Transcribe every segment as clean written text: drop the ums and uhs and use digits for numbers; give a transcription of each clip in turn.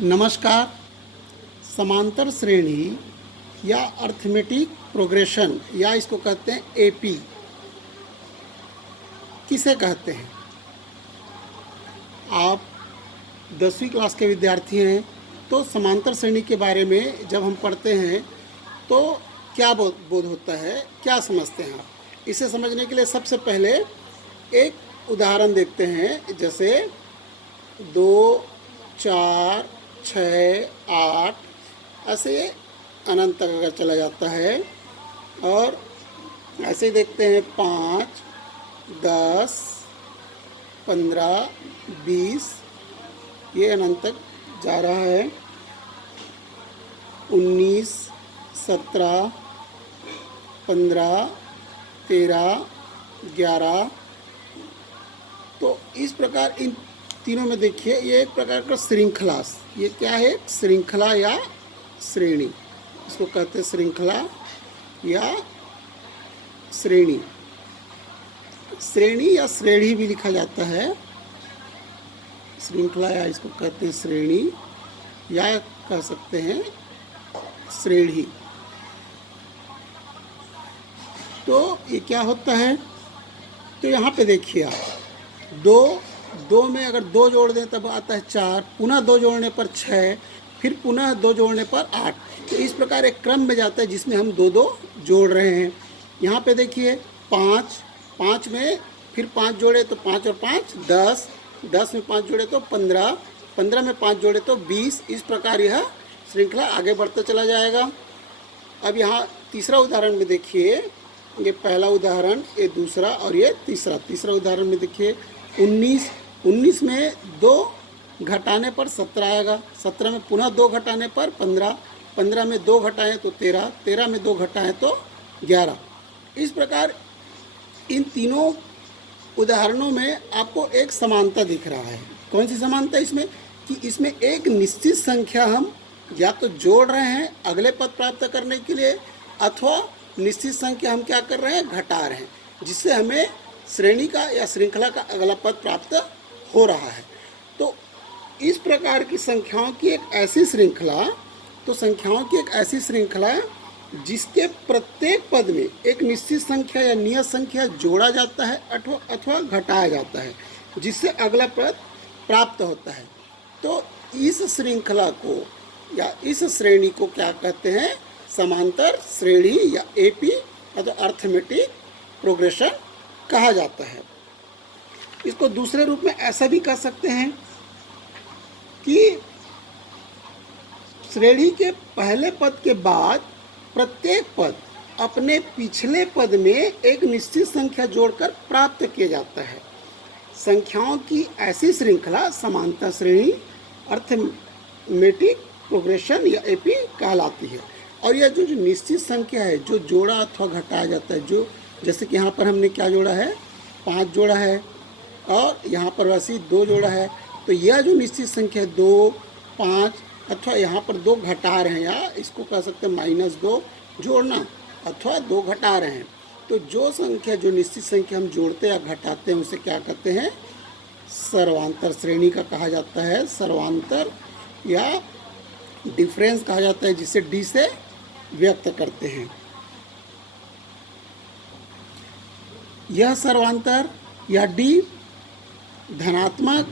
नमस्कार। समांतर श्रेणी या अर्थमेटिक प्रोग्रेशन या इसको कहते हैं एपी किसे कहते हैं। आप 10वीं क्लास के विद्यार्थी हैं तो समांतर श्रेणी के बारे में जब हम पढ़ते हैं तो क्या बोध होता है, क्या समझते हैं आप। इसे समझने के लिए सबसे पहले एक उदाहरण देखते हैं। जैसे 2, 4, 6, 8 ऐसे अनंत तक अगर चला जाता है, और ऐसे ही देखते हैं 5, 10, 15, 20 ये अनंत तक जा रहा है। 19, 17, 15, 13, 11। तो इस प्रकार इन तीनों में देखिए ये एक प्रकार का श्रृंखला, ये क्या है, श्रृंखला या श्रेणी। इसको कहते हैं श्रृंखला या श्रेणी। श्रेणी या श्रेणी भी लिखा जाता है। श्रृंखला या इसको कहते हैं श्रेणी या कह सकते हैं श्रेणी। तो ये क्या होता है, तो यहाँ पे देखिए आप दो में अगर 2 जोड़ दें तब आता है 4, पुनः 2 जोड़ने पर 6, फिर पुनः 2 जोड़ने पर 8। तो इस प्रकार एक क्रम में जाता है जिसमें हम 2 जोड़ रहे हैं। यहाँ पे देखिए 5 में फिर 5 जोड़े तो 5 और 5 10, 10 में 5 जोड़े तो 15, 15 में 5 जोड़े तो 20। इस प्रकार यह श्रृंखला आगे बढ़ता चला जाएगा। अब यहाँ तीसरा उदाहरण में देखिए, ये पहला उदाहरण, ये दूसरा और ये तीसरा उदाहरण में देखिए 19 में 2 घटाने पर 17 आएगा, 17 में पुनः 2 घटाने पर 15, 15 में 2 घटाएं तो 13, 13 में 2 घटाएं तो 11। इस प्रकार इन तीनों उदाहरणों में आपको एक समानता दिख रहा है। कौन सी समानता इसमें, कि इसमें एक निश्चित संख्या हम या तो जोड़ रहे हैं अगले पद प्राप्त करने के लिए, अथवा निश्चित संख्या हम क्या कर रहे हैं, घटा रहे हैं, जिससे हमें श्रेणी का या श्रृंखला का अगला पद प्राप्त हो रहा है। तो इस प्रकार की संख्याओं की एक ऐसी श्रृंखला, जिसके प्रत्येक पद में एक निश्चित संख्या या नियत संख्या जोड़ा जाता है अथवा घटाया जाता है, जिससे अगला पद प्राप्त होता है। तो इस श्रृंखला को या इस श्रेणी को क्या कहते हैं, समांतर श्रेणी या एपी अथवा अर्थमेटिक प्रोग्रेशन कहा जाता है। इसको दूसरे रूप में ऐसा भी कह सकते हैं कि श्रेणी के पहले पद के बाद प्रत्येक पद अपने पिछले पद में एक निश्चित संख्या जोड़कर प्राप्त किया जाता है। संख्याओं की ऐसी श्रृंखला समांतर श्रेणी अर्थमेटिक प्रोग्रेशन या एपी कहलाती है। और यह जो निश्चित संख्या है जो जोड़ा अथवा घटाया जाता है, जो जैसे कि यहाँ पर हमने क्या जोड़ा है, 5 जोड़ा है, और यहाँ पर वैसे ही 2 जोड़ा है। तो यह जो निश्चित संख्या है 2, 5 अथवा यहाँ पर 2 घटा रहे हैं, या इसको कह सकते हैं -2 जोड़ना अथवा 2 घटा रहे हैं। तो जो संख्या, जो निश्चित संख्या हम जोड़ते या घटाते हैं उसे क्या कहते हैं, सर्वांतर श्रेणी का कहा जाता है। सर्वांतर या डिफरेंस कहा जाता है, जिसे डी से व्यक्त करते हैं। यह सर्वांतर या डी धनात्मक,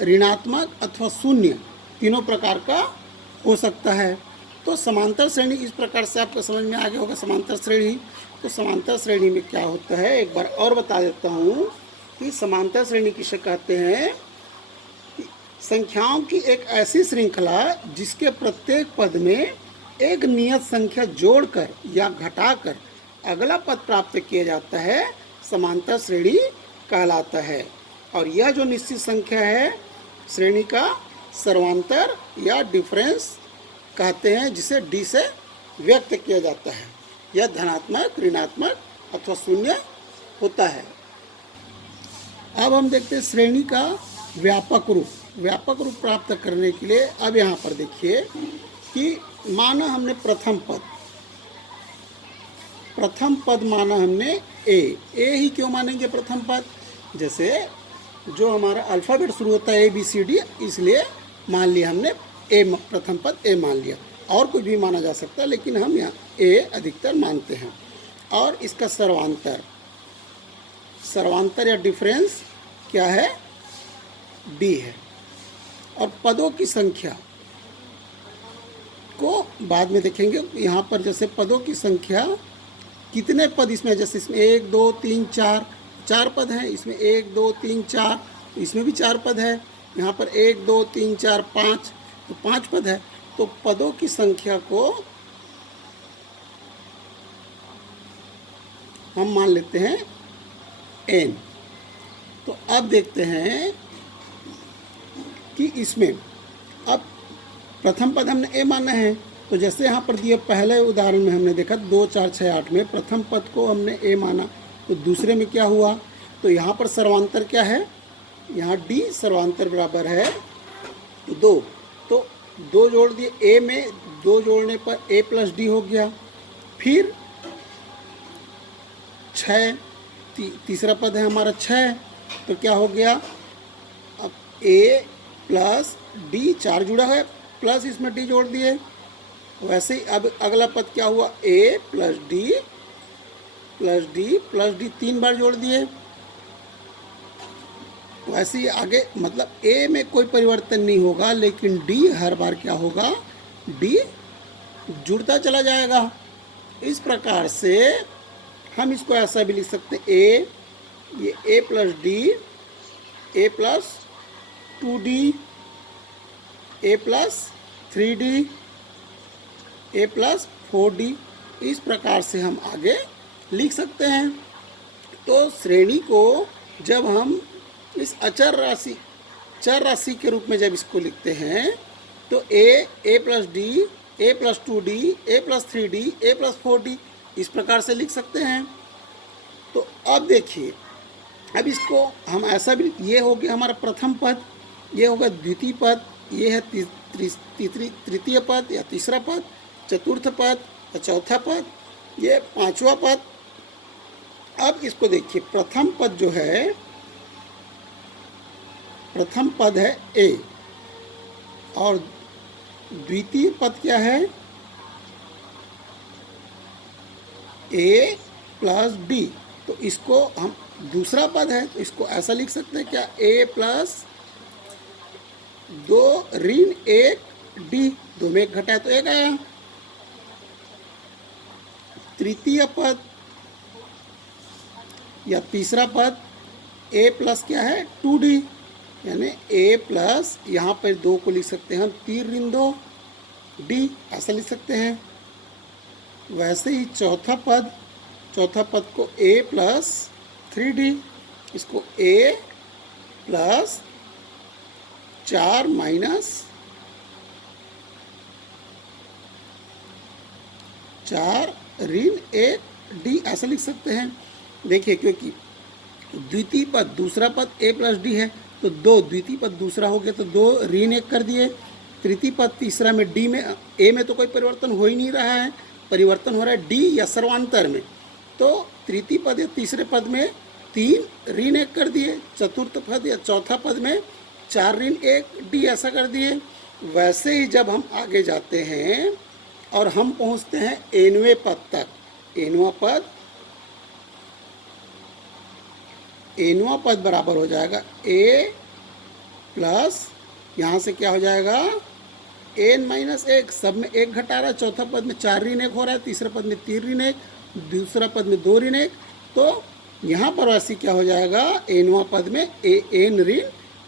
ऋणात्मक अथवा शून्य तीनों प्रकार का हो सकता है। तो समांतर श्रेणी इस प्रकार से आपको समझ में आ गया होगा। समांतर श्रेणी, तो समांतर श्रेणी में क्या होता है, एक बार और बता देता हूँ कि समांतर श्रेणी किसे कहते हैं, संख्याओं की एक ऐसी श्रृंखला जिसके प्रत्येक पद में एक नियत संख्या जोड़कर या घटाकर अगला पद प्राप्त किया जाता है, समांतर श्रेणी कहलाता है। और यह जो निश्चित संख्या है श्रेणी का सर्वांतर या डिफरेंस कहते हैं, जिसे डी से व्यक्त किया जाता है। यह धनात्मक, ऋणात्मक अथवा शून्य होता है। अब हम देखते हैं श्रेणी का व्यापक रूप प्राप्त करने के लिए। अब यहाँ पर देखिए कि माना हमने प्रथम पद माना हमने ए ही क्यों मानेंगे प्रथम पद, जैसे जो हमारा अल्फ़ाबेट शुरू होता है ABCD, इसलिए मान लिया हमने ए, प्रथम पद ए मान लिया, और कुछ भी माना जा सकता है लेकिन हम यहाँ ए अधिकतर मानते हैं। और इसका सर्वांतर या डिफरेंस क्या है, डी है। और पदों की संख्या को बाद में देखेंगे। यहाँ पर जैसे पदों की संख्या कितने पद इसमें, जैसे इसमें 1 2 3 4 पद हैं, इसमें 1 2 3 4, इसमें भी 4 पद है, यहाँ पर 1 2 3 4 5, तो 5 पद है। तो पदों की संख्या को हम मान लेते हैं n। तो अब देखते हैं कि इसमें अब प्रथम पद हमने a माना है, तो जैसे यहाँ पर दिए पहले उदाहरण में हमने देखा 2 4 6 8 में प्रथम पद को हमने a माना, तो दूसरे में क्या हुआ, तो यहाँ पर सर्वांतर क्या है, यहाँ d सर्वांतर बराबर है 2, तो 2 जोड़ दिए a में, 2 जोड़ने पर a प्लस डी हो गया। फिर 6 तीसरा पद है हमारा 6, तो क्या हो गया, अब a प्लस डी 4 जुड़ा है, प्लस इसमें डी जोड़ दिए। वैसे ही अब अगला पद क्या हुआ, a plus D plus D plus D 3 बार जोड़ दिए। वैसे ही आगे मतलब a में कोई परिवर्तन नहीं होगा, लेकिन d हर बार क्या होगा, d जुड़ता चला जाएगा। इस प्रकार से हम इसको ऐसा भी लिख सकते हैं, ये a plus D, a plus 2d, a plus 3d, a plus 4d, इस प्रकार से हम आगे लिख सकते हैं। तो श्रेणी को जब हम इस अचर राशि चर राशि के रूप में जब इसको लिखते हैं तो a plus D, a plus 2d, a plus 3d, a plus 4d इस प्रकार से लिख सकते हैं। तो अब देखिए, अब इसको हम ऐसा भी, ये हो गया हमारा प्रथम पद, ये होगा द्वितीय पद, ये है तृतीय पद या तीसरा पद, चतुर्थ पद या चौथा पद, ये पांचवा पद। अब इसको देखिए, प्रथम पद जो है, प्रथम पद है a और द्वितीय पद क्या है, a प्लस d। तो इसको हम दूसरा पद है तो इसको ऐसा लिख सकते हैं क्या, a प्लस 2 ऋण 1 d, 2 में 1 घटाए तो 1 आया। तृतीय पद या तीसरा पद a प्लस क्या है 2d, यानी a प्लस यहाँ पर 2 को लिख सकते हैं हम 3 ऋण 2 d, ऐसा लिख सकते हैं। वैसे ही चौथा पद को a प्लस 3d, इसको a प्लस 4 माइनस 4 ऋण 1 d, ऐसा लिख सकते हैं। देखिए, क्योंकि द्वितीय पद दूसरा पद a प्लस डी है, तो 2 द्वितीय पद दूसरा हो गया तो 2 ऋण 1 कर दिए। तृतीय पद तीसरा में d में, a में तो कोई परिवर्तन हो ही नहीं रहा है, परिवर्तन हो रहा है d या सर्वांतर में, तो तृतीय पद या तीसरे पद में 3 ऋण 1 कर दिए। चतुर्थ पद या चौथा पद में 4 ऋण 1 d, ऐसा कर दिए। वैसे ही जब हम आगे जाते हैं और हम पहुंचते हैं nवें पद तक, nवां पद बराबर हो जाएगा a प्लस, यहाँ से क्या हो जाएगा n माइनस 1, सब में 1 घटा रहा है। चौथा पद में 4 ऋण 1 हो रहा है, तीसरा पद में 3 ऋण 1, दूसरा पद में 2 ऋण 1, तो यहाँ पर राशि क्या हो जाएगा, nवां पद में n ऋण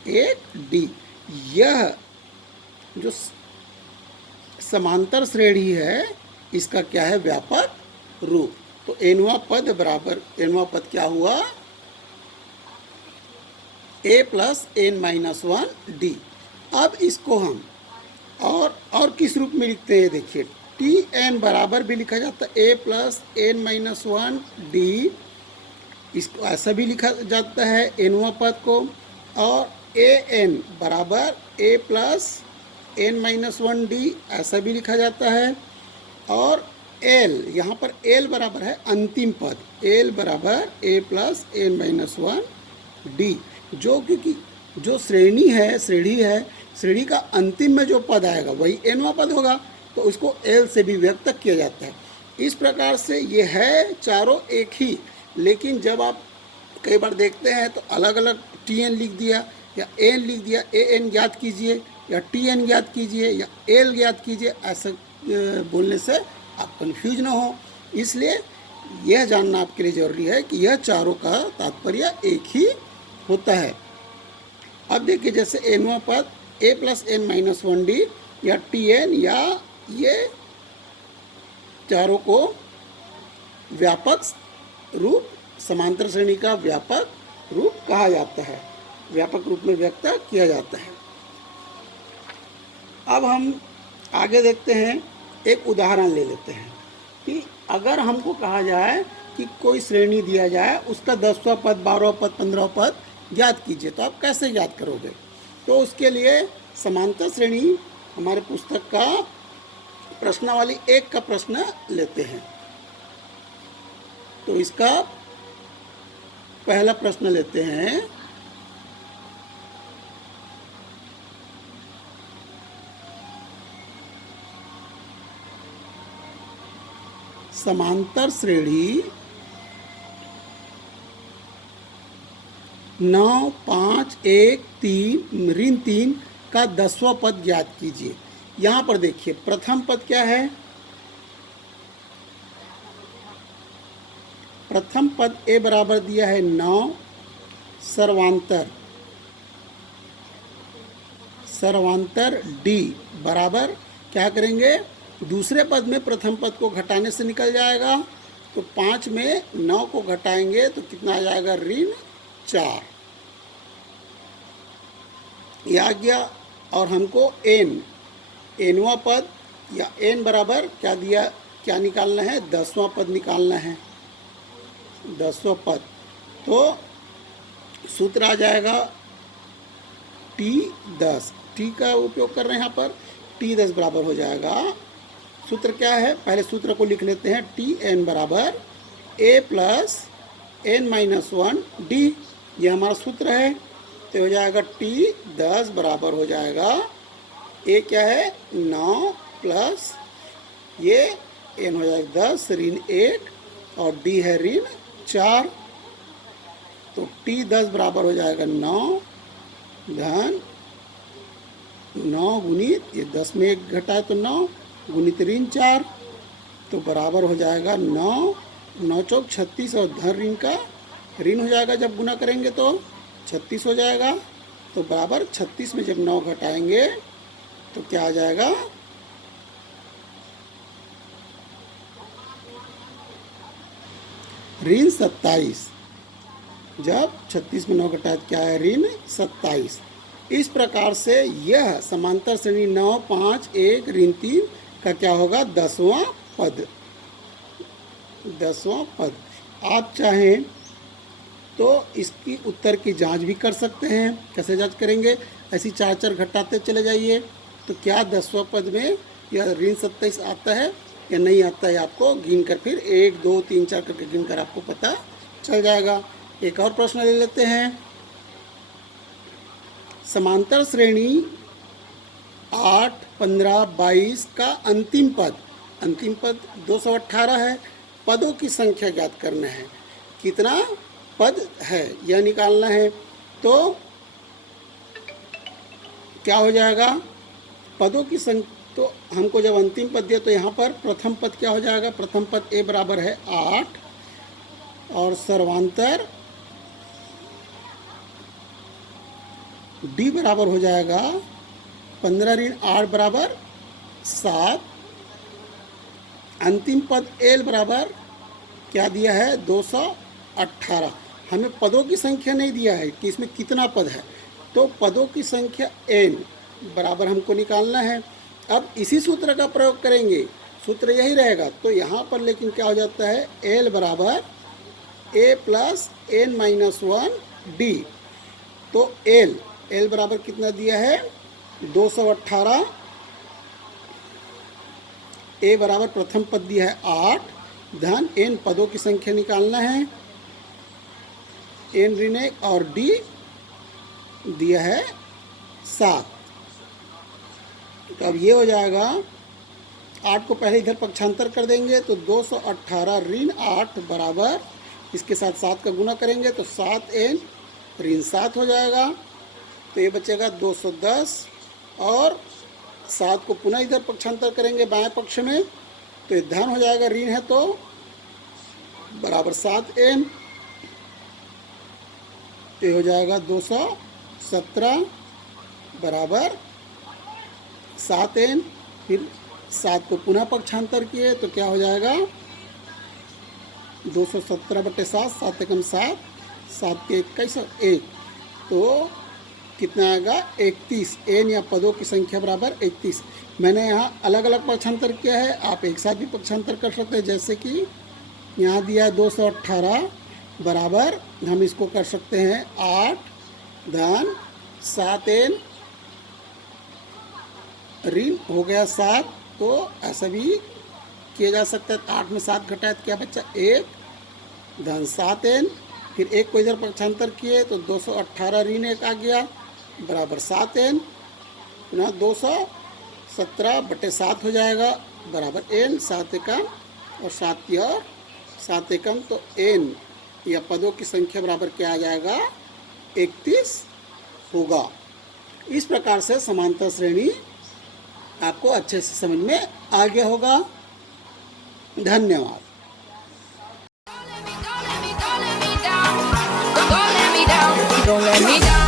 1 d। यह जो समांतर श्रेणी है इसका क्या है, व्यापक रूप। तो nवां पद बराबर, nवां पद क्या हुआ, a plus n minus 1 d। अब इसको हम और किस रूप में लिखते हैं, देखिए tn बराबर भी लिखा जाता है a plus n minus 1 d, इसको ऐसा भी लिखा जाता है nवां पद को। और an बराबर a plus n minus 1 d, ऐसा भी लिखा जाता है। और l, यहाँ पर l बराबर है अंतिम पद, l बराबर a plus n minus 1 d, जो क्योंकि जो श्रेणी है श्रेणी का अंतिम में जो पद आएगा वही nवां पद होगा, तो उसको l से भी व्यक्त किया जाता है। इस प्रकार से ये है चारों एक ही, लेकिन जब आप कई बार देखते हैं तो अलग अलग tn लिख दिया या n लिख दिया, an ज्ञात कीजिए या tn ज्ञात कीजिए या l ज्ञात कीजिए, ऐसा बोलने से आप कंफ्यूज ना हो। इसलिए यह जानना आपके लिए ज़रूरी है कि यह चारों का तात्पर्य एक ही होता है। अब देखिए जैसे nवां पद a plus n minus 1d या tn, या ये चारों को व्यापक रूप, समांतर श्रेणी का व्यापक रूप कहा जाता है, व्यापक रूप में व्यक्त किया जाता है। अब हम आगे देखते हैं, एक उदाहरण ले लेते हैं कि अगर हमको कहा जाए कि कोई श्रेणी दिया जाए, उसका 10वां पद, 12वां पद, 15वां पद ज्ञात कीजिए, तो आप कैसे ज्ञात करोगे? तो उसके लिए समांतर श्रेणी हमारे पुस्तक का प्रश्नावली 1 का प्रश्न लेते हैं। तो इसका पहला प्रश्न लेते हैं, समांतर श्रेणी 9, 5, 1, 3 ऋण 3 का 10वां पद ज्ञात कीजिए। यहाँ पर देखिए प्रथम पद क्या है? प्रथम पद a बराबर दिया है 9 सर्वांतर d बराबर क्या करेंगे? दूसरे पद में प्रथम पद को घटाने से निकल जाएगा, तो 5 में 9 को घटाएंगे तो कितना आ जाएगा? ऋण 4। ये आ गया। और हमको nवां पद या n बराबर क्या दिया, क्या निकालना है? 10वां पद निकालना है, 10वां पद। तो सूत्र आ जाएगा T10, T का उपयोग कर रहे हैं यहाँ पर, T10 बराबर हो जाएगा। सूत्र क्या है? पहले सूत्र को लिख लेते हैं, Tn बराबर a plus n minus 1d, ये हमारा सूत्र है। तो हो जाएगा T10 बराबर हो जाएगा, a क्या है? 9 प्लस ये n हो जाएगा 10 ऋण 1 और d है ऋण 4। तो T10 बराबर हो जाएगा 9 धन 9 गुणित, ये 10 में 1 घटा है तो 9 गुणित ऋण 4, तो बराबर हो जाएगा 9, 9 चौक 36 और धन ऋण का ऋण हो जाएगा, जब गुना करेंगे तो 36 हो जाएगा। तो बराबर 36 में जब 9 घटाएंगे तो क्या आ जाएगा? ऋण 27। जब 36 में 9 घटाए तो क्या है? ऋण 27। इस प्रकार से यह समांतर श्रेणी 9, 5, 1 ऋण 3 का क्या होगा? 10वां पद, 10वां पद। आप चाहें तो इसकी उत्तर की जांच भी कर सकते हैं। कैसे जांच करेंगे? ऐसी 4 घटाते चले जाइए, तो क्या 10वां पद में यह ऋण 27 आता है या नहीं आता है, आपको गिन कर फिर 1, 2, 3, 4 करके गिन कर आपको पता चल जाएगा। एक और प्रश्न ले लेते हैं, समांतर श्रेणी 8, 15, 22 का अंतिम पद 218 है। पदों की संख्या ज्ञात करना है, कितना पद है यह निकालना है। तो क्या हो जाएगा? पदों की संख्या, तो हमको जब अंतिम पद दिया तो यहाँ पर प्रथम पद क्या हो जाएगा? प्रथम पद a बराबर है 8 और सर्वांतर d बराबर हो जाएगा 15 ऋण 8 बराबर 7। अंतिम पद l बराबर क्या दिया है? 218। हमें पदों की संख्या नहीं दिया है कि इसमें कितना पद है, तो पदों की संख्या n बराबर हमको निकालना है। अब इसी सूत्र का प्रयोग करेंगे, सूत्र यही रहेगा। तो यहाँ पर लेकिन क्या हो जाता है? l बराबर a plus n minus 1d। तो l बराबर कितना दिया है? 218। a बराबर प्रथम पद दिया है 8 धन n पदों की संख्या निकालना है, n ऋण 1 और d दिया है 7। तो अब ये हो जाएगा, 8 को पहले इधर पक्षांतर कर देंगे तो 218 ऋण 8 बराबर, इसके साथ 7 का गुना करेंगे तो 7n ऋण 7 हो जाएगा। तो ये बचेगा 210 और 7 को पुनः इधर पक्षांतर करेंगे बाएं पक्ष में तो ये धन हो जाएगा, ऋण है तो बराबर 7n। तो ये हो जाएगा 217 बराबर 7n। फिर 7 को पुनः पक्षांतर किए तो क्या हो जाएगा, 217/7, 7 एकम 7, 7 के 21 और 1, तो कितना आएगा 31। एन या पदों की संख्या बराबर 31। मैंने यहाँ अलग अलग पक्षांतर किया है, आप एक साथ भी पक्षांतर कर सकते हैं। जैसे कि यहाँ दिया 218 बराबर, हम इसको कर सकते हैं 8 धन 7n ऋण हो गया 7, तो ऐसा भी किया जा सकता है। 8 में 7 घटाए तो क्या बच्चा 1 धन 7n। फिर 1 को इधर पक्षांतर किए तो 218 ऋण 1 आ गया बराबर 7n, पुनः 217/7 हो जाएगा बराबर n, 7 एकम और 7 और 7 एकम, तो n या पदों की संख्या बराबर क्या आ जाएगा 31 होगा। इस प्रकार से समांतर श्रेणी आपको अच्छे से समझ में आ गया होगा। धन्यवाद। Don't let me down.